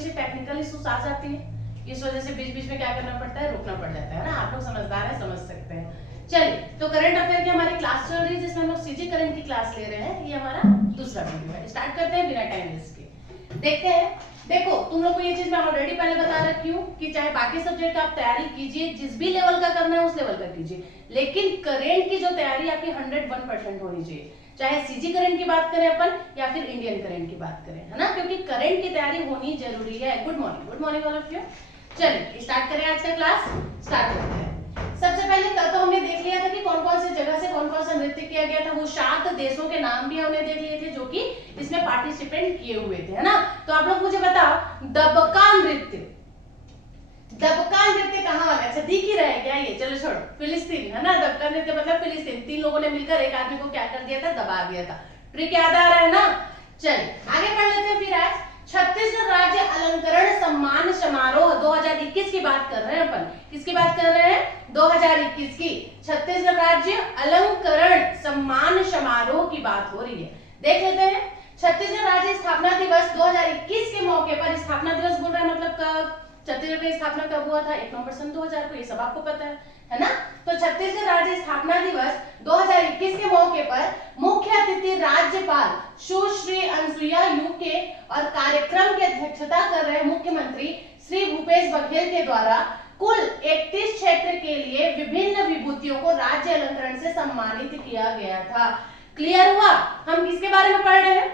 सी technical issues आ जाती है, इस वजह से बीच बीच में क्या करना पड़ता है, रुकना पड़ जाता है ना। आप लोग समझदार है, समझ सकते हैं। चलिए, तो करंट अफेयर की हमारी क्लास चल रही है जिसमें हम लोग सीजी करंट की क्लास ले रहे हैं। ये हमारा दूसरा वीडियो है। स्टार्ट करते हैं बिना टाइम वेस्ट के। देखते हैं, देखो तुम लोग को ये चीज मैं ऑलरेडी पहले बता रखी हूँ कि चाहे बाकी सब्जेक्ट का आप तैयारी कीजिए, जिस भी लेवल का करना है उस लेवल का कीजिए, लेकिन करंट की जो तैयारी आपकी 101% होनी चाहिए। चाहे सीजी करंट की बात करें अपन या फिर इंडियन करंट की बात करें, है ना, क्योंकि करंट की तैयारी होनी जरूरी है। Good morning all of you. चलिए स्टार्ट करें आज का क्लास। स्टार्ट करते हैं। सबसे पहले कल तो हमने देख लिया था कि कौन कौन सी जगह से कौन कौन सा नृत्य किया गया था। वो 7 देशों के नाम भी हमने देख लिए थे जो कि इसमें पार्टिसिपेंट किए हुए थे, है ना। तो आप लोग मुझे बताओ, दबका नृत्य कहाँ वाला है? अच्छा, दिख ही रहा है क्या ये? चलो छोड़ो, फिलिस्तीन, है ना। दबका नृत्य मतलब फिलिस्तीन। 3 लोगों ने मिलकर एक आदमी को क्या कर दिया था, दबा दिया था। ट्रिक याद आ रहा है ना। चलिए आगे पढ़ लेते हैं। फिर आज छत्तीसगढ़ राज्य अलंकरण सम्मान समारोह 2021 की बात कर रहे हैं अपन। किसकी बात कर रहे हैं? 2021 की छत्तीसगढ़ राज्य अलंकरण सम्मान समारोह की बात हो रही है। देख लेते हैं। छत्तीसगढ़ राज्य स्थापना दिवस 2021 के मौके पर, स्थापना दिवस बोल रहा है मतलब कब, छत्तीसगढ़ की स्थापना कब हुआ था? 1 नवंबर सन 2000 को। ये सब आपको पता है ना। तो छत्तीसगढ़ राज्य स्थापना दिवस 2021 के मौके पर मुख्य अतिथि राज्यपाल सुश्री अनुसुईया उइके और कार्यक्रम की अध्यक्षता कर रहे मुख्यमंत्री श्री भूपेश बघेल के द्वारा कुल 31 क्षेत्र के लिए विभिन्न विभूतियों को राज्य अलंकरण से सम्मानित किया गया था। क्लियर हुआ? हम किसके बारे में पढ़ रहे हैं?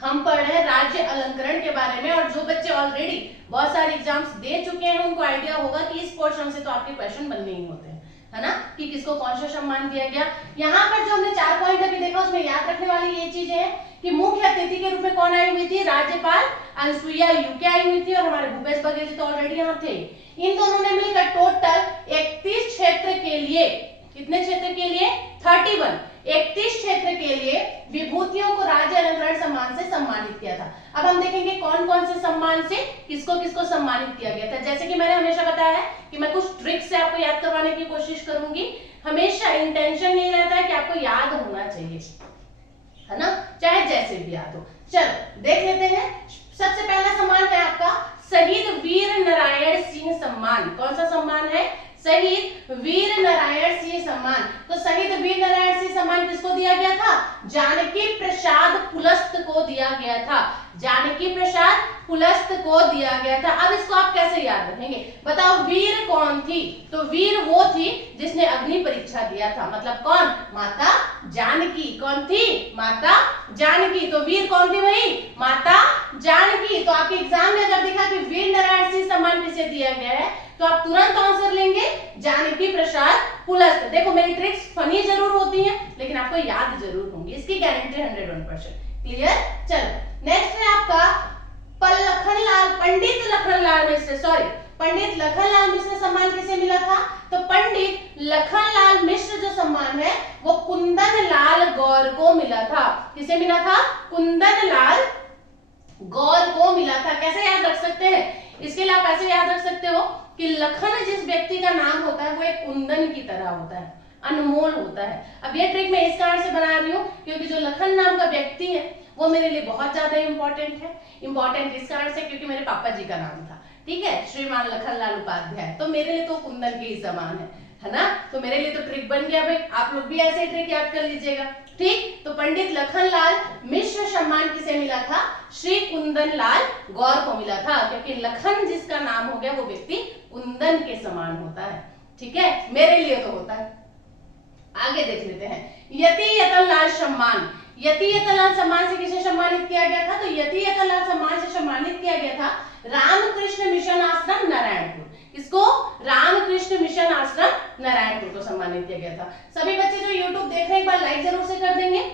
हम पढ़ रहे हैं राज्य अलंकरण के बारे में। और जो बच्चे ऑलरेडी बहुत सारे एग्जाम्स दे चुके हैं उनको आइडिया होगा कि इस पोर्शन से तो आपके क्वेश्चन बनने ही होते हैं, है ना, कि किसको कौन सा सम्मान दिया गया। यहाँ पर जो हमने 4 पॉइंट अभी देखा उसमें याद रखने वाली ये चीजें हैं कि मुख्य अतिथि के रूप में कौन आई हुई थी? राज्यपाल अनुसुईया उइके आई हुई थी और हमारे भूपेश बघेल जी तो ऑलरेडी यहाँ थे। इन दोनों ने मिलकर टोटल 31 क्षेत्र के लिए, कितने क्षेत्र के लिए? 31 क्षेत्र के लिए विभूतियों को राज्य अलंकरण सम्मान से सम्मानित किया था। अब हम देखेंगे कौन कौन से सम्मान से किसको किसको सम्मानित किया गया था। जैसे कि मैंने हमेशा बताया है कि मैं कुछ ट्रिक से आपको याद करवाने की कोशिश करूंगी। हमेशा इंटेंशन ये रहता है कि आपको याद होना चाहिए, है ना, चाहे जैसे भी याद हो। चलो देख लेते हैं। सबसे पहला सम्मान है आपका शहीद वीर नारायण सिंह सम्मान। कौन सा सम्मान है? शहीद वीर नारायण सिंह सम्मान। तो शहीद वीर नारायण सिंह सम्मान किसको दिया गया था? जानकी प्रसाद पुलस्त को दिया गया था। जानकी प्रसाद पुलस्त को दिया गया था। अब इसको आप कैसे याद रखेंगे बताओ? वीर कौन थी? तो वीर वो थी जिसने अग्नि परीक्षा दिया था। मतलब कौन? माता जानकी। कौन थी? माता जानकी। तो वीर कौन थी भाई? माता जानकी। तो आपके एग्जाम में अगर दिखा कि वीर नारायण सिंह सम्मान किसे दिया गया है तो आप तुरंत आंसर लेंगे जानकी प्रसाद पुलस्त। देखो मेरी ट्रिक्स फनी जरूर होती हैं लेकिन आपको याद जरूर होंगी, इसकी गारंटी 101%। क्लियर? चलो नेक्स्ट है आपका पंडित लखनलाल मिश्र, सॉरी पंडित लखनलाल मिश्र सम्मान किसे मिला था? तो पंडित लखनलाल मिश्र जो सम्मान है वो कुंदन लाल गौर को मिला था। किसे मिला था? कुंदन लाल गौर को मिला था। कैसे याद रख सकते हैं? इसके लिए आप ऐसे याद रख सकते हो कि लखन जिस व्यक्ति का नाम होता है वो एक कुंदन की तरह होता है, अनमोल होता है। अब ये ट्रिक मैं इस कारण से बना रही हूँ क्योंकि जो लखन नाम का व्यक्ति है वो मेरे लिए बहुत ज्यादा इंपॉर्टेंट है। इंपॉर्टेंट इस कारण से क्योंकि मेरे पापा जी का नाम था, ठीक है, श्रीमान लखनलाल उपाध्याय। तो मेरे लिए तो कुंदन के ही समान है ना। तो मेरे लिए तो ट्रिक बन गया भाई। आप लोग भी ऐसे ट्रिक याद कर लीजिएगा, ठीक। तो पंडित लखनलाल मिश्र सम्मान किसे मिला था? श्री कुंदन लाल गौर को मिला था क्योंकि लखन जिसका नाम हो गया वो व्यक्ति कुंदन के समान होता है, ठीक है, मेरे लिए तो होता है। आगे देख लेते हैं यति यतनलाल सम्मान। यति यतनलाल सम्मान से किसे सम्मानित किया गया था? तो यति यतनलाल सम्मान से सम्मानित किया गया था रामकृष्ण मिशन आश्रम नारायणपुर। किसको? रामकृष्ण मिशन आश्रम नारायणपुर को सम्मानित किया गया था। सभी बच्चे जो YouTube देख रहे हैं एक बार लाइक जरूर से कर देंगे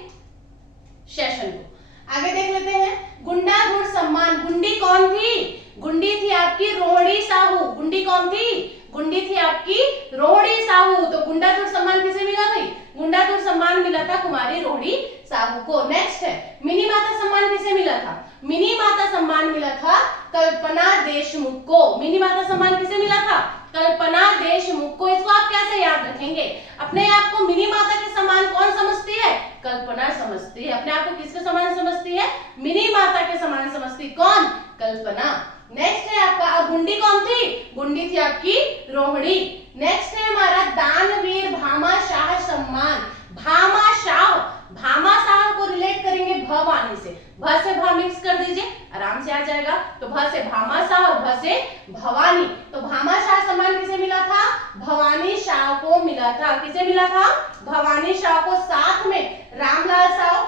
सेशन को। आगे देख लेते हैं गुंडाधुर सम्मान। गुंडी कौन थी? गुंडी थी आपकी रोहिणी साहू। गुंडी कौन थी? गुंडी थी आपकी रोहिणी साहू। तो गुंडाधुर सम्मान किसे मिला भाई? गुंडाधुर सम्मान मिला था कुमारी रोहिणी साहू को। नेक्स्ट है मिनी माता सम्मान किसे मिला था? मिनी माता सम्मान मिला था कल्पना देशमुख को। मिनी माता सम्मान किसे मिला था? कल्पना देशमुख को। इसको आप कैसे याद रखेंगे? अपने आप को मिनी माता के समान कौन समझती है? कल्पना समझती है। अपने आप को किसके समान समझती है? मिनी माता के समान समझती। कौन? कल्पना। नेक्स्ट है आपका, अब गुंडी कौन थी? गुंडी थी आपकी रोहिणी। नेक्स्ट है हमारा दानवीर भामाशाह सम्मान। भामाशाह, भामाशाह को रिलेट करेंगे भवानी से, भ से भा मिक्स कर दीजिए, आराम से आ जाएगा। तो भ से भामाशाह और भ से भवानी। तो भामाशाह सम्मान किसे मिला था? भवानी शाह को मिला था। किसे मिला था? भवानी शाह को। साथ में रामलाल साव,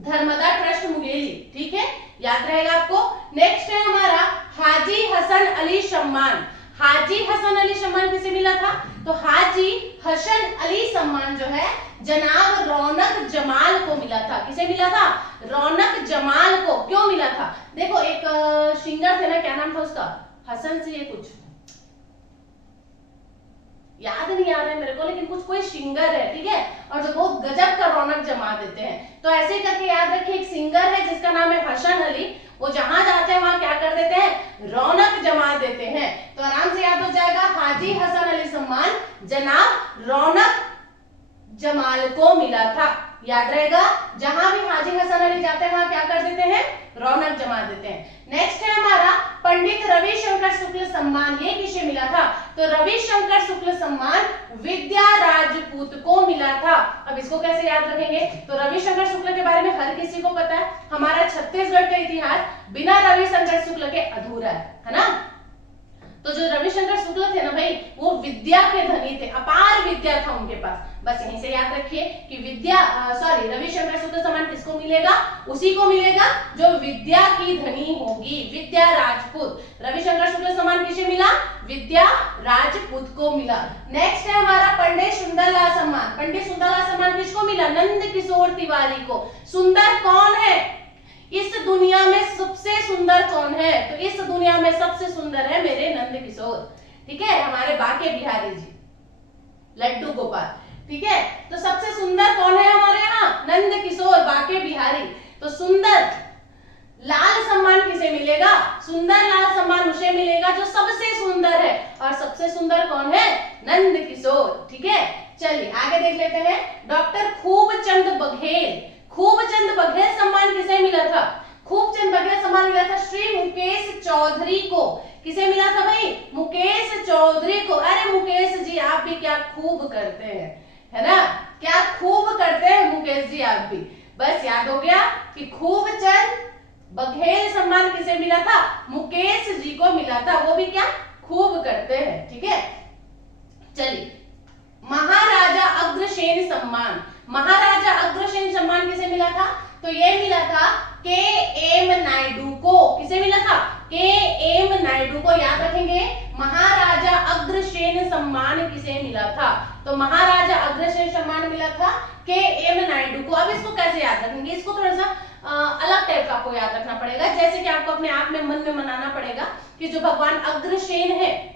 धर्मदा ट्रस्ट मुंगेली, ठीक है, याद रहेगा आपको। नेक्स्ट है हमारा हाजी हसन अली सम्मान। हाजी हसन अली सम्मान किसे मिला था? तो हाजी हसन अली सम्मान जो है जनाब रौनक जमाल को मिला था। किसे मिला था? रौनक जमाल को। क्यों मिला था? देखो एक सिंगर थे ना, क्या नाम था उसका? हसन से ये कुछ याद नहीं आ रहा है मेरे को, लेकिन कुछ कोई सिंगर है, ठीक है, और जो बहुत गजब का रौनक जमा देते हैं। तो ऐसे करके याद रखिए, एक सिंगर है जिसका नाम है हसन अली, वो जहां जाते हैं वहां क्या कर देते हैं? रौनक जमा देते हैं। तो आराम से याद हो जाएगा, हाजी हसन अली सम्मान जनाब रौनक जमाल को मिला था। याद रहेगा, जहां भी हाजी हसन अली जाते हैं वहां क्या कर देते हैं? रौनक जमा देते हैं। नेक्स्ट है हमारा पंडित रविशंकर शुक्ल सम्मान। ये किसे मिला था? तो रविशंकर शुक्ल सम्मान विद्या राजपूत को मिला था। अब इसको कैसे याद रखेंगे? तो रविशंकर शुक्ल के बारे में हर किसी को पता है, हमारा छत्तीसगढ़ का इतिहास बिना रविशंकर शुक्ल के अधूरा है ना। तो जो रविशंकर शुक्ल थे ना भाई, वो विद्या के धनी थे, अपार विद्या था उनके पास। बस यहीं से याद रखिए कि रविशंकर शुक्ल सम्मान किसको मिलेगा? उसी को मिलेगा जो विद्या की धनी होगी, विद्या राजपूत। रविशंकर शुक्ल सम्मान किसे मिला? विद्या राजपूत को मिला। नेक्स्ट है हमारा पंडित सुंदरलाल सम्मान। पंडित सुंदरलाल सम्मान किसको मिला? नंद किशोर तिवारी को। सुंदर कौन है इस दुनिया में? सबसे सुंदर कौन है? तो इस दुनिया में सबसे सुंदर है मेरे नंद किशोर, ठीक है, हमारे बाके बिहारी जी, लड्डू गोपाल, ठीक है। तो सबसे सुंदर कौन है हमारे यहाँ? नंद किशोर, बाके बिहारी। तो सुंदर लाल सम्मान किसे मिलेगा? सुंदर लाल सम्मान उसे मिलेगा जो सबसे सुंदर है, और सबसे सुंदर कौन है? नंद किशोर, ठीक है। चलिए आगे देख लेते हैं। डॉक्टर खूबचंद बघेल। खूबचंद बघेल सम्मान किसे मिला था? खूबचंद बघेल सम्मान मिला था श्री मुकेश चौधरी को। किसे मिला था भाई? मुकेश चौधरी को। अरे मुकेश जी आप भी क्या खूब करते हैं, है ना, क्या खूब करते हैं मुकेश जी आप भी। बस याद हो गया कि खूबचंद बघेल सम्मान किसे मिला था? मुकेश जी को मिला था, वो भी क्या खूब करते हैं, ठीक है। चलिए महाराजा अग्रसेन सम्मान। महाराजा अग्रसेन सम्मान किसे मिला था? तो ये मिला था के एम नायडू को। किसे मिला था? के एम नायडू को। याद रखेंगे, महाराजा अग्रसेन सम्मान किसे मिला था? तो महाराजा अग्रसेन सम्मान मिला था के एम नायडू को। अब इसको कैसे याद रखेंगे? इसको थोड़ा सा अलग टाइप का आपको याद रखना पड़ेगा, जैसे कि आपको अपने आप में मन में मनाना पड़ेगा कि जो भगवान अग्रसेन है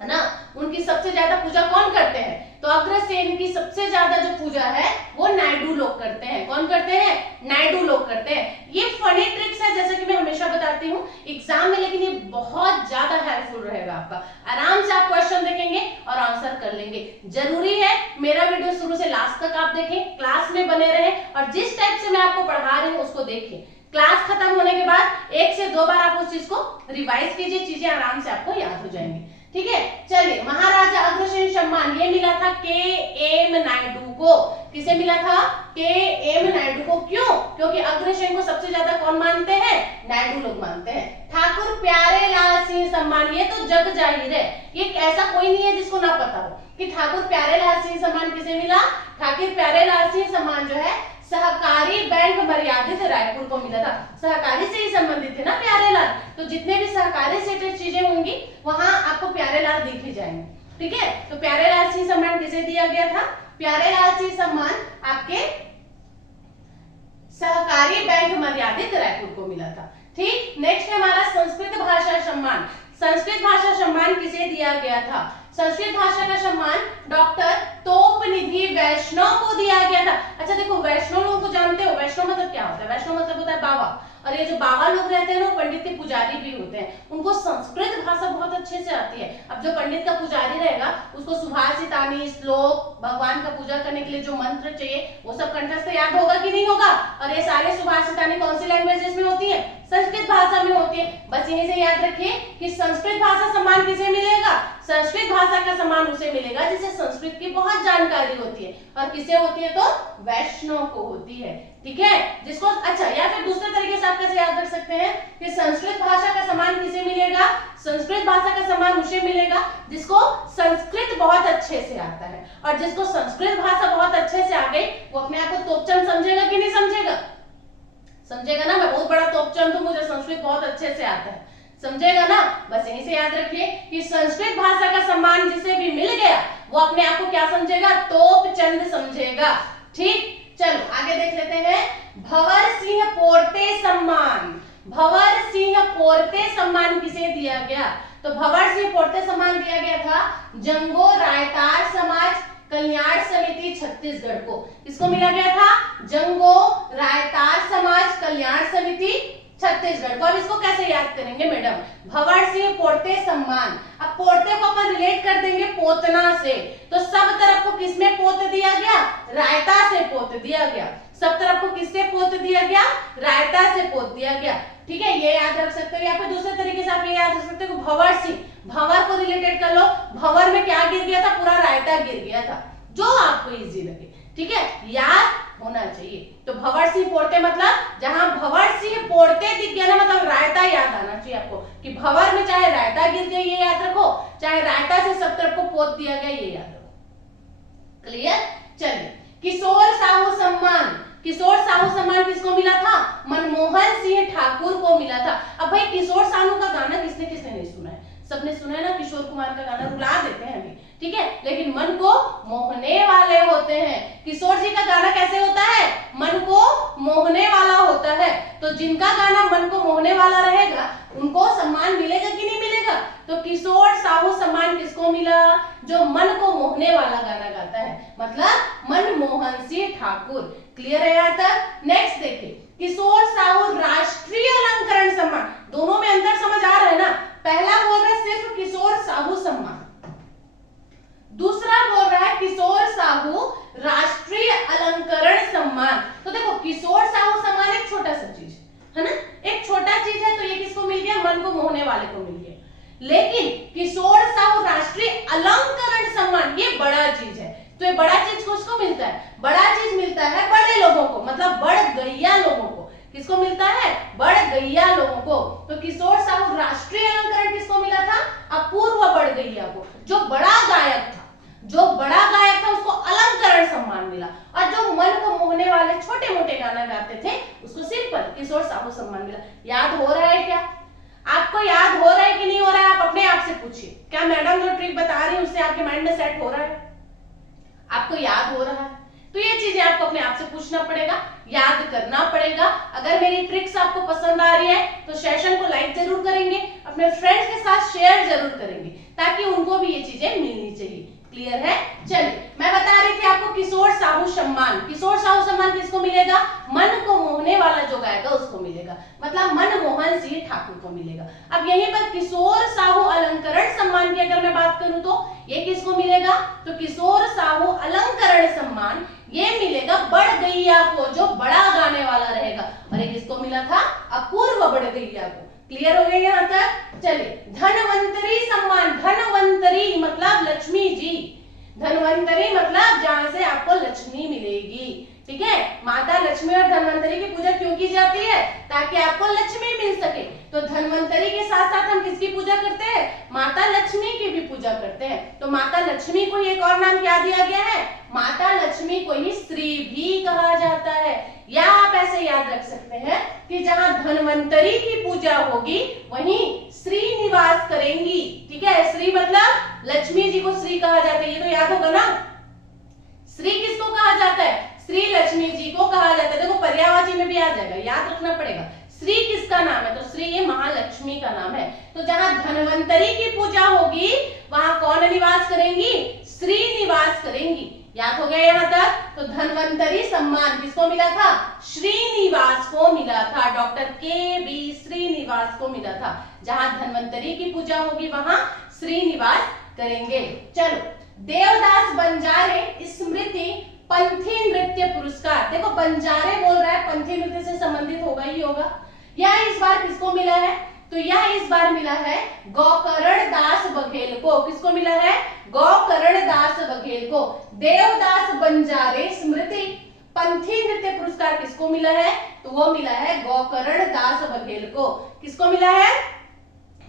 ना, उनकी सबसे ज्यादा पूजा कौन करते हैं? तो अग्रसेन की सबसे ज्यादा जो पूजा है वो नायडू लोग करते हैं। कौन करते हैं? नायडू लोग करते हैं। ये फनी ट्रिक्स है, जैसे कि मैं हमेशा बताती हूँ एग्जाम में, लेकिन ये बहुत ज्यादा हेल्पफुल रहेगा आपका। आराम से आप क्वेश्चन देखेंगे और आंसर कर लेंगे। जरूरी है मेरा वीडियो शुरू से लास्ट तक आप देखें, क्लास में बने रहे, और जिस टाइप से मैं आपको पढ़ा रही हूँ उसको देखिए। क्लास खत्म होने के बाद 1 से 2 बार आप उस चीज को रिवाइज कीजिए, चीजें आराम से आपको याद हो जाएंगी, ठीक है। चलिए महाराजा अग्रसेन सम्मान ये मिला था के एम नायडू को। किसे मिला था? के एम नायडू को। क्यों? क्योंकि अग्रसेन को सबसे ज्यादा कौन मानते हैं? नायडू लोग मानते हैं। ठाकुर प्यारेलाल सिंह सम्मान, ये तो जग जाहिर है, ये ऐसा कोई नहीं है जिसको ना पता हो कि ठाकुर प्यारेलाल सिंह सम्मान किसे मिला। ठाकुर प्यारेलाल सिंह सम्मान जो है सहकारी बैंक मर्यादित रायपुर को मिला था। सहकारी से ही संबंधित है ना प्यारेलाल, तो जितने भी सहकारी से चीजें होंगी वहां आपको प्यारेलाल दिखे जाएंगे, ठीक है। तो प्यारेलाल सिंह सम्मान किसे दिया गया था? प्यारेलाल सिंह सम्मान आपके सहकारी बैंक मर्यादित रायपुर को मिला था, ठीक। नेक्स्ट है हमारा संस्कृत भाषा सम्मान। संस्कृत भाषा सम्मान किसे दिया गया था? संस्कृत भाषा का सम्मान डॉक्टर तोपनिधि वैष्णव को दिया गया था। अच्छा देखो, वैष्णव लोगों को जानते हो, वैष्णव मतलब क्या होता है? वैष्णव मतलब होता है बाबा, और ये जो बाबा लोग रहते हैं ना वो पंडित के पुजारी भी होते हैं, उनको संस्कृत भाषा बहुत अच्छे से आती है। अब जो पंडित का पुजारी रहेगा उसको सुभाषितानी, श्लोक, भगवान का पूजा करने के लिए जो मंत्र चाहिए वो सब कंठस्थ याद होगा कि नहीं होगा? और ये सारे सुभाषितानी कौन सी लैंग्वेजेस में होती है? संस्कृत भाषा में होती है। बस यहीं से याद रखिए कि संस्कृत भाषा सम्मान किसे मिलेगा, संस्कृत भाषा का सम्मान उसे मिलेगा जिसे संस्कृत की बहुत जानकारी होती है। और किसे होती है, तो वैष्णव को होती है। ठीक है, जिसको अच्छा, या फिर दूसरे तरीके से आप कैसे याद रख सकते हैं कि संस्कृत भाषा का सम्मान किसे मिलेगा, संस्कृत भाषा का सम्मान उसे मिलेगा जिसको संस्कृत बहुत अच्छे से आता है। और जिसको संस्कृत भाषा बहुत अच्छे से आ गई वो अपने आप को तोपचंद समझेगा कि नहीं समझेगा, समझेगा ना। मैं बहुत बड़ा तोपचंद हूं, मुझे संस्कृत बहुत अच्छे से आता है, समझेगा ना। बस यहीं से याद रखिए कि संस्कृत भाषा का सम्मान जिसे भी मिल गया वो अपने आप को क्या समझेगा, तोपचंद समझेगा। ठीक, चलो आगे देख लेते हैं। भंवर सिंह पोर्ते सम्मान, भंवर सिंह पोर्ते सम्मान किसे दिया गया, तो भंवर सिंह पोर्ते सम्मान दिया गया था जंगो रायतार समाज कल्याण समिति छत्तीसगढ़ को। किसको मिला गया था, जंगो रायतार समाज कल्याण समिति छत्तीसगढ़ को। अब इसको कैसे याद करेंगे मैडम, भंवर सिंह पोर्ते सम्मान। अब पोर्ते को अपन रिलेट कर देंगे पोतना से, तो सब तरफ को किसमें पोत दिया गया, रायता से पोत दिया गया। सब तरफ को किससे पोत दिया गया, रायता से पोत दिया गया। ठीक है, ये याद रख सकते हो। या फिर दूसरे तरीके से आप ये याद रख सकते हो, भंवर सिंह, भंवर को रिलेटेड कर लो, भंवर में क्या गिर गया था, पूरा रायता गिर गया था, जो आपको इजी लगे। ठीक है, याद होना चाहिए। तो भंवर सिंह पोर्ते मतलब जहां भंवर सिंह पोर्ते दिख गया ना, मतलब रायता याद आना चाहिए आपको कि भंवर में चाहे रायता गिर गया ये याद रखो, चाहे रायता से सब तरफ को पोत दिया गया ये याद रखो। क्लियर, चलिए। किशोर साहू सम्मान, किशोर साहू सम्मान किसको मिला था, मनमोहन सिंह ठाकुर को मिला था। अब भाई किशोर साहू का गाना किसने किसने नहीं सुना है, सबने सुना है ना, किशोर कुमार का गाना रुला देते हैं हमें। ठीक है, लेकिन मन को मोहने वाले होते हैं। किशोर जी का गाना कैसे होता है, मन को मोहने वाला होता है। तो जिनका गाना मन को मोहने वाला रहेगा उनको सम्मान मिलेगा कि नहीं मिलेगा, तो किशोर साहू सम्मान किसको मिला, जो मन को मोहने वाला गाना गाता है, मतलब मनमोहन सिंह ठाकुर। क्लियर है यहाँ तक। नेक्स्ट देखिए, किशोर साहू राष्ट्रीय अलंकरण सम्मान। दोनों में अंतर समझ आ रहा है ना, पहला बोल रहा है सिर्फ किशोर साहू सम्मान, दूसरा बोल रहा है किशोर साहू राष्ट्रीय अलंकरण सम्मान। तो देखो किशोर साहू सम्मान एक छोटा सा चीज है ना, एक छोटा चीज है, तो ये किसको मिल गया, मन को मोहने वाले को मिल गया। लेकिन किशोर साहू राष्ट्रीय अलंकरण सम्मान ये बड़ा चीज है। तो ये बड़ा चीज किसको मिलता है, बड़ा चीज मिलता है बड़े लोगों को, मतलब बड़ गैया लोगों को। किसको मिलता है, बड़ गैया लोगों को। तो किशोर साहू राष्ट्रीय अलंकरण किसको मिला था, अपूर्व बड़ गैया को। जो बड़ा गायक था, जो बड़ा गायक था उसको अलंकरण सम्मान मिला, और जो मन को मोहने वाले छोटे मोटे गाना गाते थे उसको सिंपल किशोर साहू सम्मान मिला। याद हो रहा है क्या, आपको याद हो रहा है कि नहीं हो रहा है, आप अपने आप से पूछिए। क्या मैडम जो ट्रिक बता रही है उससे आपके माइंड में सेट हो रहा है, आपको याद हो रहा है? तो ये चीजें आपको अपने आप से पूछना पड़ेगा, याद करना पड़ेगा। अगर मेरी ट्रिक्स आपको पसंद आ रही है तो सेशन को लाइक जरूर करेंगे, अपने फ्रेंड्स के साथ शेयर जरूर करेंगे ताकि उनको भी ये चीजें मिलनी चाहिए। क्लियर है। चलिए मैं बता रही थी आपको किशोर साहू सम्मान। किशोर साहू सम्मान किसको मिलेगा, मन को मोहने वाला जो गाएगा उसको मिलेगा, मतलब मनमोहन सिंह ठाकुर को मिलेगा। अब यहीं पर किशोर साहू अलंकरण सम्मान की अगर मैं बात करूं तो ये किसको मिलेगा, तो किशोर साहू अलंकरण सम्मान ये मिलेगा बड़ गैया को, जो बड़ा गाने वाला रहेगा। और ये किसको मिला था, अपूर्व बड़ गैया को। क्लियर हो गया यहाँ तक। चलिए धनवंतरी सम्मान, धनवंतरी मतलब लक्ष्मी जी, धनवंतरी मतलब जहां से आपको लक्ष्मी मिलेगी। ठीक है, माता लक्ष्मी और धनवंतरी की पूजा क्यों की जाती है, ताकि आपको लक्ष्मी मिल सके। तो धनवंतरी के साथ साथ हम किसकी पूजा करते हैं, माता लक्ष्मी की भी पूजा करते हैं। तो माता लक्ष्मी को एक और नाम क्या दिया गया है, माता लक्ष्मी को ही श्री भी कहा जाता है। या आप ऐसे याद रख सकते हैं कि जहां धनवंतरी की पूजा होगी वहीं श्री निवास करेंगी। ठीक है, श्री मतलब लक्ष्मी जी को श्री कहा जाता है, ये तो याद होगा ना। श्री किसको कहा जाता है, श्री लक्ष्मी जी को कहा जाता है। देखो पर्यायवाची में भी आ जाएगा, याद रखना पड़ेगा। श्री किसका नाम है, तो श्री ये महालक्ष्मी का नाम है। तो जहां धनवंतरी की पूजा होगी वहां कौन निवास करेंगी, श्री निवास करेंगी। याद हो गया यहाँ तक। तो धनवंतरी सम्मान किसको मिला था, श्रीनिवास को मिला था, डॉक्टर के.बी. श्रीनिवास को मिला था। जहां धनवंतरी की पूजा होगी वहां श्रीनिवास करेंगे। चलो देवदास बंजारे स्मृति पंथी नृत्य पुरस्कार। देखो बंजारे बोल रहा है, पंथी नृत्य से संबंधित होगा ही होगा। यह इस बार किसको मिला है? तो यह इस बार मिला है गौकर्ण दास बघेल को। किसको मिला है? गौकर्ण दास बघेल को। देवदास बंजारे स्मृति पंथी नृत्य पुरस्कार किसको मिला है? तो वो मिला है गौकर्ण दास बघेल को। किसको मिला है?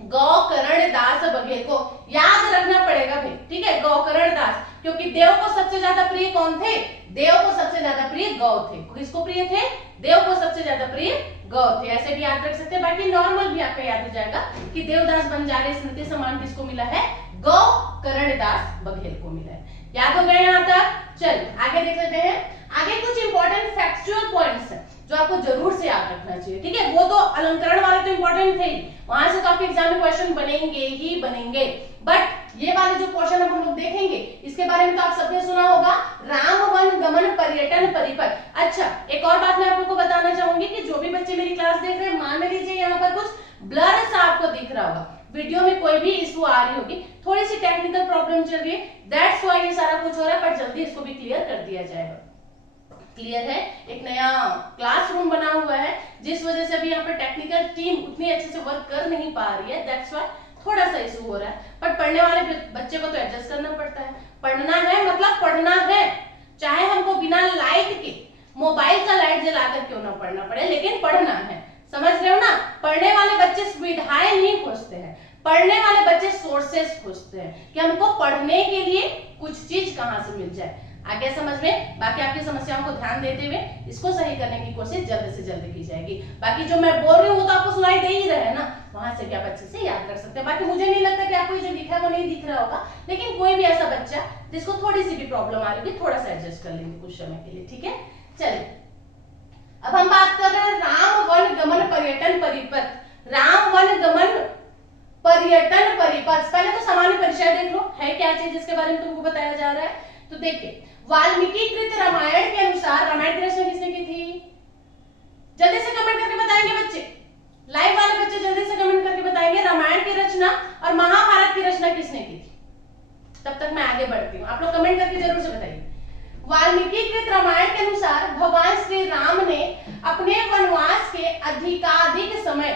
गौकर्ण दास बघेल को। याद रखना पड़ेगा भाई, ठीक है, गौकर्ण दास, क्योंकि देव को सबसे ज्यादा प्रिय कौन थे? देव को सबसे ज्यादा प्रिय गौ थे। किसको प्रिय थे? देव को सबसे ज्यादा प्रिय गौ थे। ऐसे भी याद रख सकते हैं, बाकी नॉर्मल भी आपका याद हो जाएगा कि देवदास बंजारे स्मृति सम्मान किसको मिला है? गौकर्ण दास बघेल को मिला है। याद हो गए यहाँ तक? चल आगे देख लेते हैं। आगे कुछ इंपॉर्टेंट फैक्चुअल पॉइंट्स हैं जो आपको जरूर से याद रखना चाहिए, ठीक है। वो तो अलंकरण वाले तो इंपॉर्टेंट थे ही, वहां से तो आपके एग्जाम में क्वेश्चन बनेंगे ही बनेंगे, बट ये वाले जो क्वेश्चन अब हम लोग देखेंगे इसके बारे में तो आप सबने सुना होगा, राम वन गमन पर्यटन परिपथ। अच्छा, एक और बात मैं आप लोग को बताना चाहूंगी कि जो भी बच्चे मेरी क्लास देख रहे हैं, मान लीजिए यहाँ पर कुछ ब्लर सा आपको दिख रहा होगा, वीडियो में कोई भी इशू आ रही होगी, थोड़ी सी टेक्निकल प्रॉब्लम चल रही है, दैट्स व्हाई ये सारा कुछ हो रहा है, पर जल्दी इसको भी क्लियर कर दिया जाएगा। क्लियर है? एक नया क्लासरूम बना हुआ है, जिस वजह से अभी यहाँ पर टेक्निकल टीम उतनी अच्छे से वर्क कर नहीं पा रही है, दैट्स व्हाई थोड़ा सा इशू हो रहा है, पर पढ़ने वाले बच्चे को तो एडजस्ट करना पड़ता है। पढ़ना है मतलब पढ़ना है, चाहे हमको बिना लाइट के मोबाइल का लाइट जला कर क्यों ना पढ़ना पड़े, लेकिन पढ़ना है। समझ रहे हो ना? पढ़ने वाले बच्चे सुविधाएं नहीं खोजते हैं, पढ़ने वाले बच्चे सोर्सेस खोजते हैं कि हमको पढ़ने के लिए कुछ चीज कहां से मिल जाए। आगे समझ में? बाकी आपकी समस्याओं को ध्यान देते हुए इसको सही करने की कोशिश जल्द से जल्द की जाएगी। बाकी जो मैं बोल रही हूँ वो तो आपको सुनाई दे ही रहा है ना, वहां से भी आप अच्छे से याद रख सकते हैं। बाकी मुझे नहीं लगता कि आपको जो लिखा है वो नहीं दिख रहा होगा, लेकिन कोई भी ऐसा बच्चा जिसको थोड़ी सी भी प्रॉब्लम आ रही है, थोड़ा सा एडजस्ट कर लेंगे कुछ समय के लिए, ठीक है। चलिए अब हम बात कर रहे हैं राम वन गमन पर्यटन परिपथ। राम वन गमन पर्यटन परिपथ, पहले तो सामान्य परिचय देख लो, है क्या चीज जिसके बारे में तुमको बताया जा रहा है। तो देखिए, वाल्मीकि कृत रामायण के अनुसार, रामायण की रचना किसने की थी? जल्दी से कमेंट करके बताएंगे बच्चे, लाइव वाले बच्चे जल्दी से कमेंट करके बताएंगे रामायण की रचना और महाभारत की रचना किसने की थी। तब तक मैं आगे बढ़ती हूँ, आप लोग कमेंट करके जरूर से बताइए। वाल्मीकि कृत रामायण के अनुसार भगवान श्री राम ने अपने वनवास के अधिकाधिक समय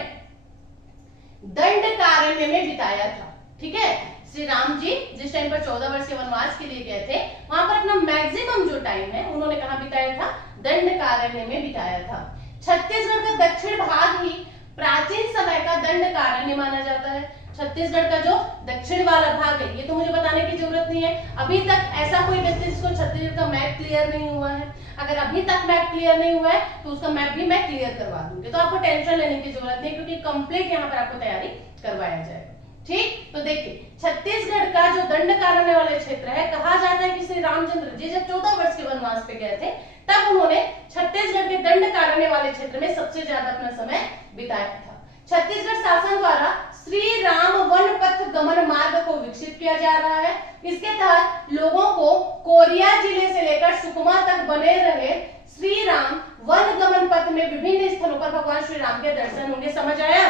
दंडकारण्य में बिताया था, ठीक है। श्री राम जी जिस टाइम पर 14 वर्ष के वनवास के लिए गए थे, वहां पर अपना मैक्सिमम जो टाइम है उन्होंने कहां बिताया था? दंडकारण्य में बिताया था। छत्तीसगढ़ का दक्षिण भाग ही प्राचीन समय का दंडकारण्य माना जाता है। छत्तीसगढ़ का जो दक्षिण वाला भाग है, ये तो मुझे बताने की जरूरत नहीं है, अभी तक ऐसा कोई व्यक्ति जिसको छत्तीसगढ़ का मैप क्लियर नहीं हुआ है, अगर अभी तक मैप क्लियर नहीं हुआ है तो उसका मैप भी मैं क्लियर करवा दूंगी, तो आपको टेंशन लेने की जरूरत नहीं, क्योंकि कंप्लीट यहाँ पर आपको तैयारी करवाया जाएगा, ठीक। तो देखिए, छत्तीसगढ़ का जो दंडकारण्य वाले क्षेत्र है, कहा जाता है कि श्री रामचंद्र जी जब 14 वर्ष के वनवास पे गए थे, तब उन्होंने छत्तीसगढ़ के दंडकारण्य वाले क्षेत्र में सबसे ज्यादा अपना समय बिताया था। छत्तीसगढ़ शासन द्वारा श्री राम वन पथ गमन मार्ग को विकसित किया जा रहा है। इसके तहत लोगों को कोरिया जिले से लेकर सुकमा तक बने रहे श्री राम वन गमन पथ में विभिन्न स्थलों पर भगवान श्री राम के दर्शन होंगे। समझ आया?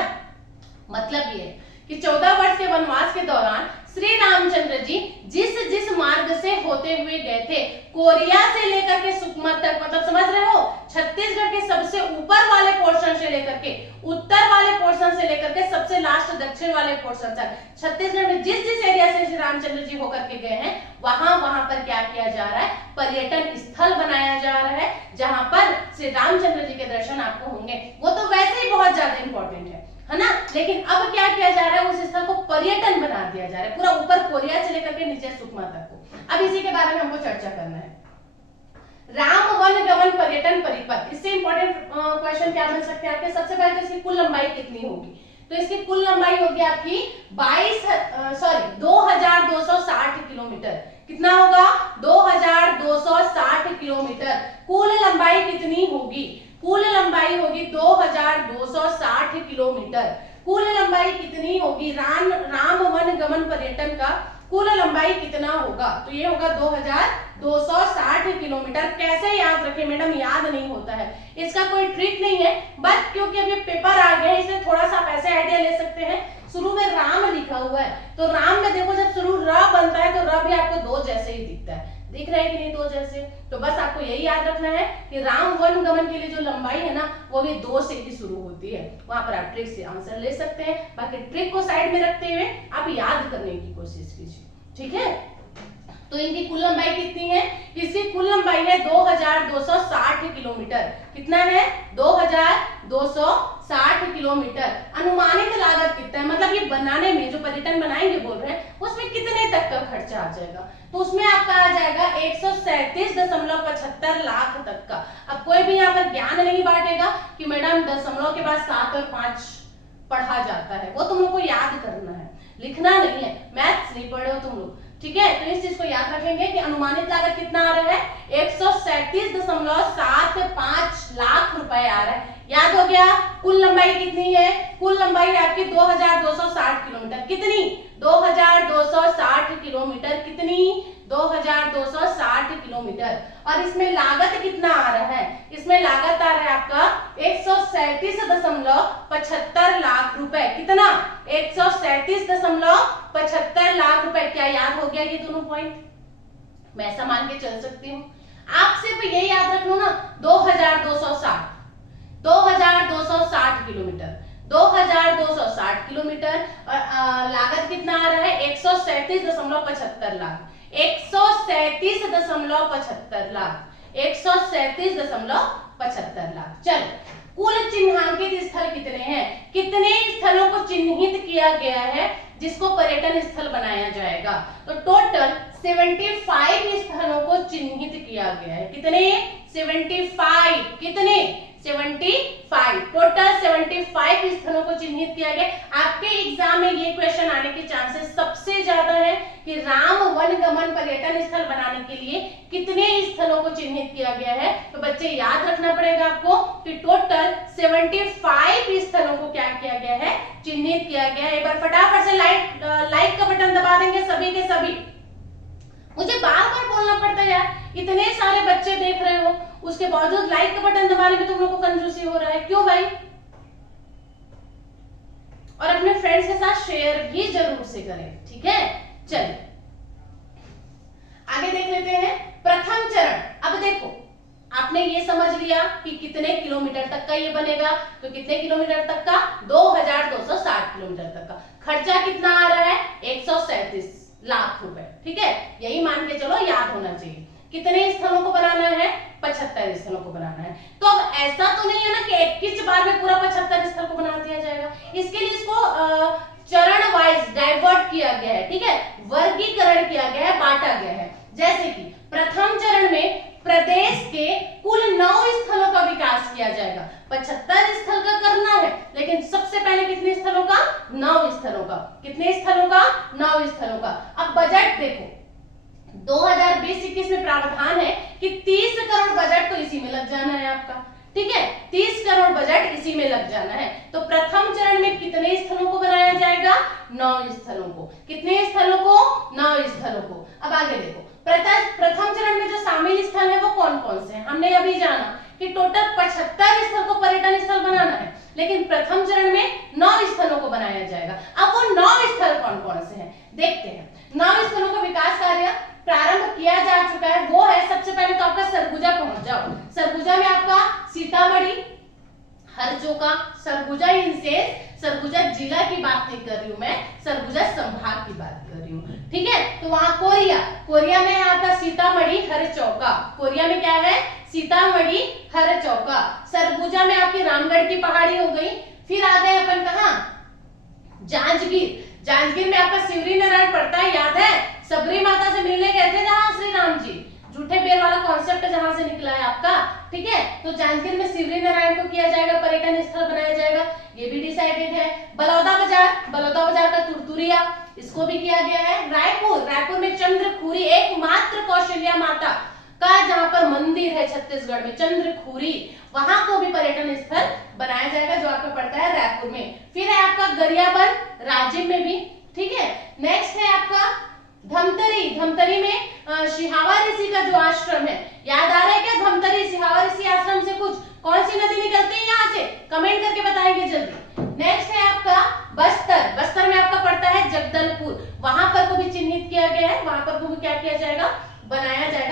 मतलब ये कि 14 वर्ष के वनवास के दौरान श्री रामचंद्र जी जिस जिस मार्ग से होते हुए गए थे, कोरिया से लेकर के सुकमा तक, मतलब समझ रहे हो, छत्तीसगढ़ के सबसे ऊपर वाले पोर्शन से लेकर के उत्तर वाले पोर्शन से लेकर के सबसे लास्ट दक्षिण वाले पोर्शन तक, छत्तीसगढ़ में जिस जिस एरिया से श्री रामचंद्र जी होकर के गए हैं, वहां पर क्या किया जा रहा है? पर्यटन स्थल बनाया जा रहा है, जहां पर श्री रामचंद्र जी के दर्शन आपको होंगे। वो तो वैसे ही बहुत ज्यादा इंपॉर्टेंट है ना, लेकिन अब क्या किया जा रहा है? उस स्थल को पर्यटन बना दिया जा रहा है, पूरा ऊपर कोरिया से लेकर के नीचे सुकमा तक को। अब इसी के बारे में हमको चर्चा करना है। राम वन गमन पर्यटन परिपथ, इससे इंपॉर्टेंट क्वेश्चन क्या बन सकते हैं आपके? सबसे पहले तो इसकी कुल लंबाई कितनी होगी? तो इसकी कुल लंबाई होगी आपकी 2260 किलोमीटर। कितना होगा? 2260 किलोमीटर कुल लंबाई कितनी होगी? कुल लंबाई होगी 2260 किलोमीटर। कुल लंबाई कितनी होगी? राम वन गमन पर्यटन का कुल लंबाई कितना होगा? तो ये होगा 2260 किलोमीटर। कैसे याद रखें मैडम? याद नहीं होता है, इसका कोई ट्रिक नहीं है, बट क्योंकि अब ये पेपर आ गया है इसलिए थोड़ा सा आप ऐसे आइडिया ले सकते हैं। शुरू में राम लिखा हुआ है, तो राम में देखो जब शुरू र बनता है तो र भी आपको 2 जैसे ही दिखता है, दिख रहा है कि नहीं 2 जैसे? तो बस आपको यही याद रखना है कि राम वन गमन के लिए जो लंबाई है ना वो भी 2 से ही शुरू होती है। वहां पर आप ट्रिक से आंसर ले सकते हैं। बाकी ट्रिक को साइड में रखते हुए आप याद करने की कोशिश कीजिए, ठीक है। तो इनकी कुल लंबाई कितनी है? इसकी कुल लंबाई है 2260 किलोमीटर। कितना है? 2260 किलोमीटर। अनुमानित लागत कितना है, मतलब ये बनाने में, जो पर्यटन बनाएंगे बोल रहे हैं, उसमें कितने तक का खर्चा आ जाएगा? तो उसमें आपका आ जाएगा 137.75 लाख तक का। अब कोई भी यहाँ पर ज्ञान नहीं बांटेगा कि मैडम दशमलव के बाद 7 और 5 पढ़ा जाता है, वो तुम लोग को याद करना है, लिखना नहीं है। मैथ्स नहीं पढ़े हो तुम लोग, ठीक है। तो इस चीज को याद रखेंगे कि अनुमानित लागत कितना आ रहा है? 137.75 लाख रुपए आ रहा है। याद हो गया? कुल लंबाई कितनी है? कुल लंबाई आपकी 2260 किलोमीटर। कितनी? 2260 किलोमीटर। कितनी? 2260 किलोमीटर। और इसमें लागत कितना आ रहा है? इसमें लागत आ रहा है आपका 137.75 लाख रुपए। कितना? 137.75 लाख रुपए। क्या याद हो गया ये दोनों पॉइंट? मैं ऐसा मान के चल सकती हूँ। आप सिर्फ ये याद रख लो ना, 2260 किलोमीटर, 2260 किलोमीटर। और लागत कितना आ रहा है? 137.75 लाख। 137.75 लाख, 137.75 लाख। चलो, कुल चिन्हांकित स्थल कितने हैं? कितने स्थलों को चिन्हित किया गया है जिसको पर्यटन स्थल बनाया जाएगा? तो टोटल 75 स्थलों को चिन्हित किया गया है। कितने? 75। कितने? 75। टोटल 75 स्थलों को चिन्हित किया गया। आपके एग्जाम में ये क्वेश्चन आने के चांसेस सबसे ज्यादा है कि राम वनगमन पर्यटन स्थल बनाने के लिए कितने स्थलों को चिन्हित किया गया है। तो बच्चे याद रखना पड़ेगा आपको कि टोटल 75 स्थलों को क्या किया गया है? चिन्हित किया गया है। एक बार फटाफट से लाइक का बटन दबा देंगे सभी के सभी। मुझे बार बार बोलना पड़ता है यार, इतने सारे बच्चे देख रहे हो, उसके बावजूद लाइक का बटन दबाने में तुम लोग को कंजूसी हो रहा है, क्यों भाई? और अपने फ्रेंड्स के साथ शेयर भी जरूर से करें, ठीक है। चलिए आगे देख लेते हैं प्रथम चरण। अब देखो, आपने ये समझ लिया कि कितने किलोमीटर तक का ये बनेगा। तो कितने किलोमीटर तक का? 2260 किलोमीटर तक का। खर्चा कितना आ रहा है? 137 लाख रुपए, ठीक है। यही मान के चलो, याद होना चाहिए। कितने स्थलों को बनाना है? 75 स्थलों को बनाना है। तो अब ऐसा तो नहीं है ना कि 21 बार में पूरा 75 स्थल को बना दिया जाएगा। इसके लिए इसको चरण वाइज डाइवर्ट किया गया है, ठीक है, वर्गीकरण किया गया है, बांटा गया है। जैसे कि प्रथम चरण में प्रदेश के कुल 9 स्थलों का विकास किया जाएगा। 75 स्थल का करना है, लेकिन सबसे पहले कितने स्थलों का? 9 स्थलों का। कितने स्थलों का? 9 स्थलों का। अब बजट देखो, 2020-21 में प्रावधान है कि 30 करोड़ बजट तो इसी में लग जाना है आपका, ठीक है। 30 करोड़ बजट इसी में लग जाना है। तो प्रथम चरण में कितने स्थलों को बनाया जाएगा? 9 स्थलों को। कितने स्थलों को? 9 स्थलों को। अब आगे देखो, प्रथम चरण में जो शामिल स्थल है वो कौन कौन से हैं? हमने अभी जाना कि टोटल 75 स्थल को पर्यटन स्थल बनाना है, लेकिन प्रथम चरण में 9 स्थलों को बनाया जाएगा। अब वो 9 स्थल कौन कौन से हैं देखते हैं। 9 स्थलों का विकास कार्य प्रारंभ किया जा चुका है। वो है, सबसे पहले तो आपका सरगुजा पहुंच जाओ। सरगुजा में आपका सीतामढ़ी, हरचोका, सरगुजा इंसेस, सरगुजा जिला की बात नहीं कर रही हूं मैं, सरगुजा संभाग की बात कर रही हूँ, ठीक है। तो वहां कोरिया में है आपका सीतामढ़ी, हरचौका। कोरिया में क्या है? सीतामढ़ी, हरचौका। सरगुजा में आपकी रामगढ़ की पहाड़ी हो गई। फिर आ गए अपन कहां? जांजगीर। जांजगीर में आपका शिवरी नारायण पड़ता है, याद है? सबरी माता से मिलने गए थे जहां श्री राम जी, झूठे बेर वाला कॉन्सेप्ट जहां से निकला है आपका, ठीक है। तो जांजगीर में शिवरी नारायण को किया जाएगा, पर्यटन स्थल बनाया जाएगा, ये भी डिसाइडेड है। बलौदा बाजार का तुरतुरिया, इसको भी किया गया है। रायपुर में चंद्रखुरी, एकमात्र कौशल्या माता का जहां पर मंदिर है छत्तीसगढ़ में, चंद्रखुरी, वहां को भी पर्यटन स्थल बनाया जाएगा, जो आपका पड़ता है रायपुर में। फिर है आपका गरियाबंद, राजिम में भी, ठीक है। नेक्स्ट है आपका धमतरी में सिहावा ऋषि का जो आश्रम है, याद आ रहा है क्या? धमतरी सिहावा ऋषि आश्रम से कुछ कौन सी नदी निकलती है यहाँ से? कमेंट करके बताएंगे जल्दी। नेक्स्ट है आपका बस्तर में आपका पड़ता है जगदलपुर, वहां पर को भी चिन्हित किया गया है, वहां पर को भी क्या किया जाएगा? बनाया जाएगा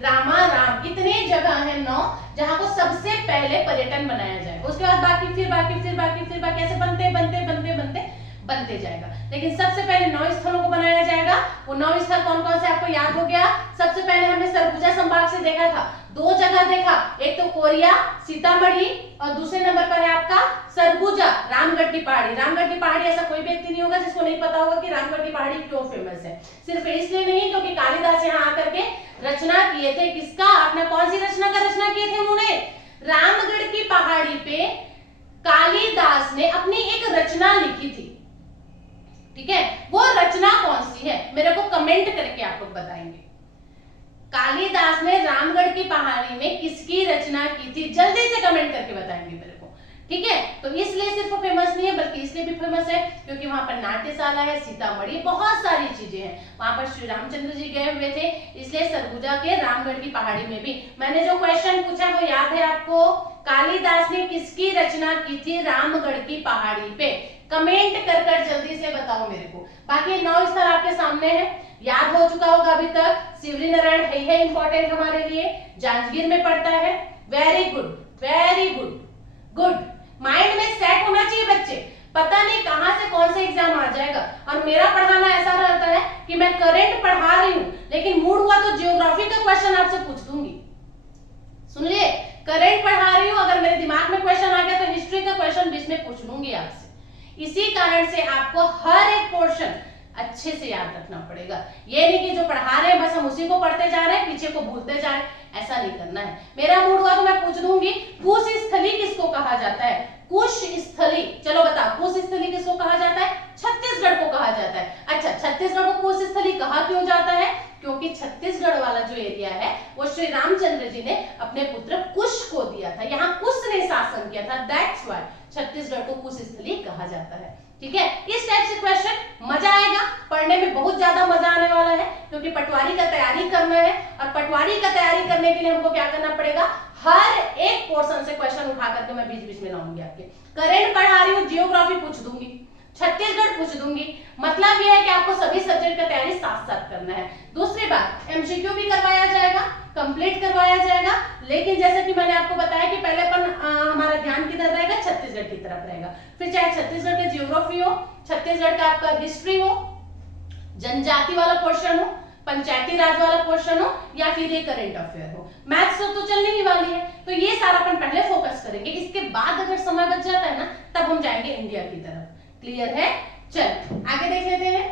रामाराम, इतने जगह है 9 जहां को सबसे पहले पर्यटन बनाया जाएगा। उसके बाद बाकी फिर बाकी फिर बाकी फिर बाकी ऐसे बनते बनते बनते बनते बनते जाएगा। लेकिन सबसे पहले 9 स्थलों को बनाया जाएगा। वो 9 स्थल कौन कौन से आपको याद हो गया? सबसे पहले हमने सरगुजा संभाग से देखा था, 2 जगह देखा, एक तो कोरिया सीतामढ़ी और दूसरे नंबर पर है आपका सरगुजा रामगढ़ की पहाड़ी। रामगढ़ की पहाड़ी ऐसा कोई व्यक्ति नहीं होगा जिसको नहीं पता होगा कि रामगढ़ की पहाड़ी क्यों फेमस है। सिर्फ इसलिए नहीं क्योंकि कालिदास यहाँ आकर के रचना किए थे। किसका? आपने कौन सी रचना का रचना किए थे उन्होंने? रामगढ़ की पहाड़ी पे कालिदास ने अपनी एक रचना लिखी थी। ठीक है, वो रचना कौन सी है मेरे को कमेंट करके आप लोग बताएंगे। कालिदास ने रामगढ़ की पहाड़ी में किसकी रचना की थी? जल्दी से कमेंट करके बताएंगे मेरे को। ठीक है, तो इसलिए सिर्फ फेमस नहीं है बल्कि इसलिए भी फेमस है क्योंकि वहां पर नाट्यशाला है, सीतामढ़ी, बहुत सारी चीजें हैं। वहां पर श्री रामचंद्र जी गए हुए थे, इसलिए सरगुजा के रामगढ़ की पहाड़ी में भी। मैंने जो क्वेश्चन पूछा वो याद है आपको? कालिदास ने किसकी रचना की थी रामगढ़ की पहाड़ी पे? कमेंट कर कर जल्दी से बताओ मेरे को। बाकी 9 स्थल आपके सामने है, याद हो चुका होगा अभी तक। शिवरी नारायण है इंपॉर्टेंट हमारे लिए, जांजगीर में पड़ता है। Very good, very good, good. Mind में सेट होना चाहिए बच्चे, पता नहीं कहां से कौन सा एग्जाम आ जाएगा। और मेरा पढ़ाना ऐसा रहता है कि मैं करंट पढ़ा रही हूं, लेकिन मूड हुआ तो ज्योग्राफी का क्वेश्चन आपसे पूछ दूंगी। सुन लिए, करंट पढ़ा रही हूं, अगर मेरे दिमाग में क्वेश्चन आ गया तो हिस्ट्री का क्वेश्चन बीच में पूछ लूंगी आपसे। इसी कारण से आपको हर एक पोर्शन अच्छे से याद रखना पड़ेगा। ये नहीं कि जो पढ़ा रहे हैं बस हम उसी को पढ़ते जा रहे हैं, पीछे को भूलते जा रहे हैं, ऐसा नहीं करना है। मेरा मूड हुआ तो मैं पूछ दूंगी कुश स्थली किसको कहा जाता है? कुश स्थली, चलो बताओ कुश स्थली किसको कहा जाता है? छत्तीसगढ़ को कहा जाता है। अच्छा, छत्तीसगढ़ को कुश स्थली कहा क्यों जाता है? क्योंकि छत्तीसगढ़ वाला जो एरिया है वो श्री रामचंद्र जी ने अपने पुत्र कुश को दिया था, यहाँ कुश ने शासन किया था, दैट्स व्हाई छत्तीसगढ़ को कुश स्थली कहा जाता है। ठीक है, इस टाइप से क्वेश्चन मजा आएगा, पढ़ने में बहुत ज्यादा मजा आने वाला है क्योंकि पटवारी का तैयारी करना है। और पटवारी का तैयारी करने के लिए हमको क्या करना पड़ेगा? हर एक पोर्शन से क्वेश्चन उठा करके मैं बीच बीच में लाऊंगी। आपके करंट पढ़ा रही हूँ, जियोग्राफी पूछ दूंगी, छत्तीसगढ़ पूछ दूंगी। मतलब यह है कि आपको सभी सब्जेक्ट का तैयारी साथ साथ करना है। दूसरी बात, एमसीक्यू भी करवाया जाएगा, कंप्लीट करवाया जाएगा, लेकिन जैसे कि मैंने आपको बताया कि पहले हमारा ध्यान किधर रहेगा? छत्तीसगढ़ की तरफ रहेगा। फिर चाहे छत्तीसगढ़ का जियोग्राफी हो, छत्तीसगढ़ का आपका हिस्ट्री हो, जनजाति वाला पोर्शन हो, पंचायती राज वाला पोर्शन हो, या फिर ये करंट अफेयर हो। मैथ्स तो चलने ही वाली है, तो ये सारा अपन पहले फोकस करेंगे। इसके बाद अगर समय बच जाता है ना तब हम जाएंगे इंडिया की तरफ। क्लियर है? चल आगे देख लेते हैं।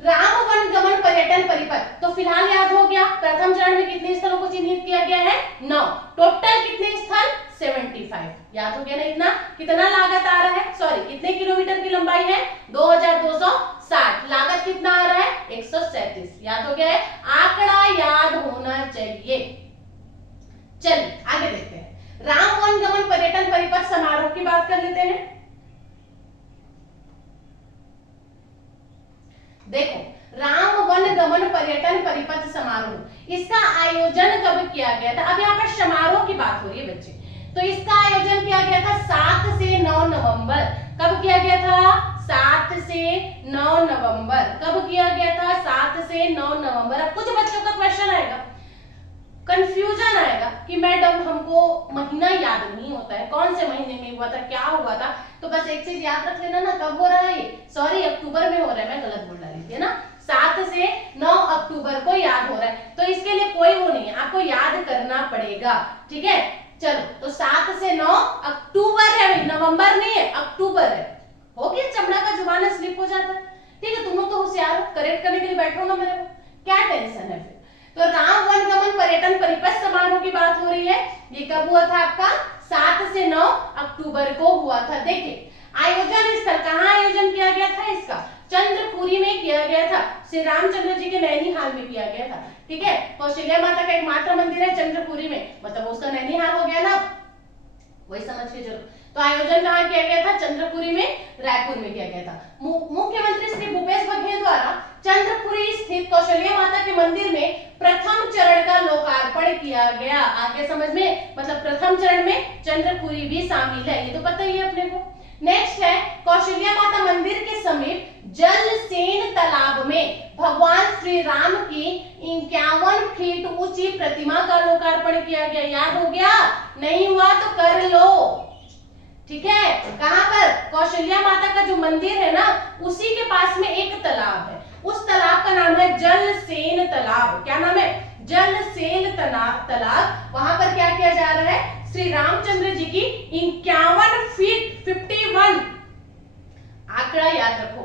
राम वन गमन पर्यटन परिपथ, तो फिलहाल याद हो गया प्रथम चरण में कितने स्थलों को चिन्हित किया गया है? 9। टोटल कितने स्थल? 75। याद हो गया ना इतना? कितना लागत आ रहा है? सॉरी, कितने किलोमीटर की लंबाई है? 2260। लागत कितना आ रहा है? 137। याद हो गया है? आंकड़ा याद होना चाहिए। चलिए आगे देखते हैं। राम वन गमन पर्यटन परिपथ समारोह की बात कर लेते हैं। देखो, राम वन गमन पर्यटन परिपथ समारोह, इसका आयोजन कब किया गया था? अब यहाँ पर समारोह की बात हो रही है बच्चे, तो इसका आयोजन किया गया था 7 से 9 नवंबर। कब किया गया था? 7 से 9 नवंबर। कब किया गया था? 7 से 9 नवंबर। अब कुछ बच्चों का क्वेश्चन आएगा, कंफ्यूजन आएगा कि मैडम हमको महीना याद नहीं होता है, कौन से महीने में हुआ था, क्या हुआ था। तो बस एक चीज याद रख लेना ना, कब हो रहा है ये? सॉरी, अक्टूबर में हो रहा है, मैं गलत बोल रही थी ना। 7 से 9 अक्टूबर को याद हो रहा है, तो इसके लिए कोई वो नहीं है, आपको याद करना पड़ेगा। ठीक है, चलो तो 7 से 9 अक्टूबर है, नवंबर नहीं है, अक्टूबर है। हो गया, चमड़ा का जुबान स्लिप हो जाता है। ठीक है, तुम लोग तो होशियार हो, करेक्ट करने के लिए बैठो ना मेरे को, क्या टेंशन है फिर। तो राम वन गमन पर्यटन परिपथ समारोह की बात हो रही है। ये कब हुआ था आपका? 7 से 9 अक्टूबर को हुआ था। देखिए, आयोजन स्थल कहाँ आयोजन किया गया था इसका? चंद्रपुरी में किया गया था। श्री रामचंद्र जी के नैनीहाल में किया गया था। ठीक है, कौशल्या माता का एकमात्र मंदिर है चंद्रपुरी में, मतलब उसका नैनीहाल हो गया ना, वही समझ के चलो। तो आयोजन कहाँ किया गया था? चंद्रपुरी में, रायपुर में किया गया था। मुख्यमंत्री श्री भूपेश बघेल द्वारा चंद्रपुरी स्थित कौशल्या माता के मंदिर में प्रथम चरण का लोकार्पण किया गया। आगे समझ में, मतलब प्रथम चरण में चंद्रपुरी भी शामिल है, ये तो पता ही है अपने को। नेक्स्ट है कौशल्या माता मंदिर के समीप जलसेन तालाब में भगवान श्री राम की 51 फीट ऊंची प्रतिमा का लोकार्पण किया गया। याद हो गया? नहीं हुआ तो कर लो, ठीक है। कहां पर? कौशल्या माता का जो मंदिर है ना, उसी के पास में एक तालाब है, उस तालाब का नाम है जलसेन तालाब। क्या नाम है? जलसेन तालाब। वहां पर क्या किया जा रहा है? श्री रामचंद्र जी की 51 फीट 51, आंकड़ा याद रखो,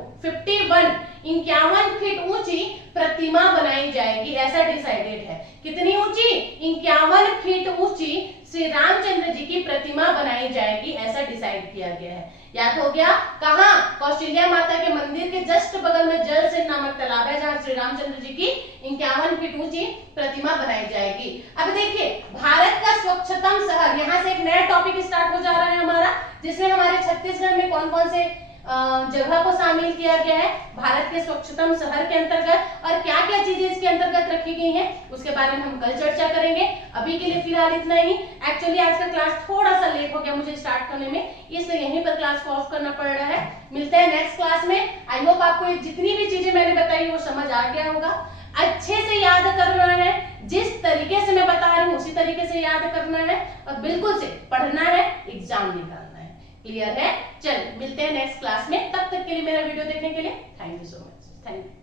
51 फीट ऊंची प्रतिमा बनाई जाएगी, ऐसा डिसाइडेड है। कितनी ऊंची? 51 फीट ऊंची श्री रामचंद्र जी की प्रतिमा बनाई जाएगी, ऐसा डिसाइड किया गया है। याद हो गया? कहां? कौशल्या माता के मंदिर के जस्ट बगल में जलसेन नामक तालाब है, जहां श्री रामचंद्र जी की 51 फीट ऊंची प्रतिमा बनाई जाएगी। अब देखिए, भारत का स्वच्छतम शहर, यहाँ से एक नया टॉपिक स्टार्ट हो जा रहा है हमारा, जिसमें हमारे छत्तीसगढ़ में कौन कौन से जगह को शामिल किया गया है भारत के स्वच्छतम शहर के अंतर्गत, और क्या क्या चीजें इसके अंतर्गत रखी गई हैं, उसके बारे में हम कल चर्चा करेंगे। अभी के लिए फिलहाल इतना ही। एक्चुअली आज का क्लास थोड़ा सा लेट हो गया मुझे स्टार्ट करने में, इसलिए यहीं पर क्लास को ऑफ करना पड़ रहा है। मिलते हैं नेक्स्ट क्लास में। आई होप आपको जितनी भी चीजें मैंने बताई वो समझ आ गया होगा। अच्छे से याद करना है, जिस तरीके से मैं बता रही हूँ उसी तरीके से याद करना है, और बिल्कुल से पढ़ना है, एग्जाम निकालना है। क्लियर है? चल मिलते हैं नेक्स्ट क्लास में। तब तक के लिए मेरा वीडियो देखने के लिए thank you so much. Thank you.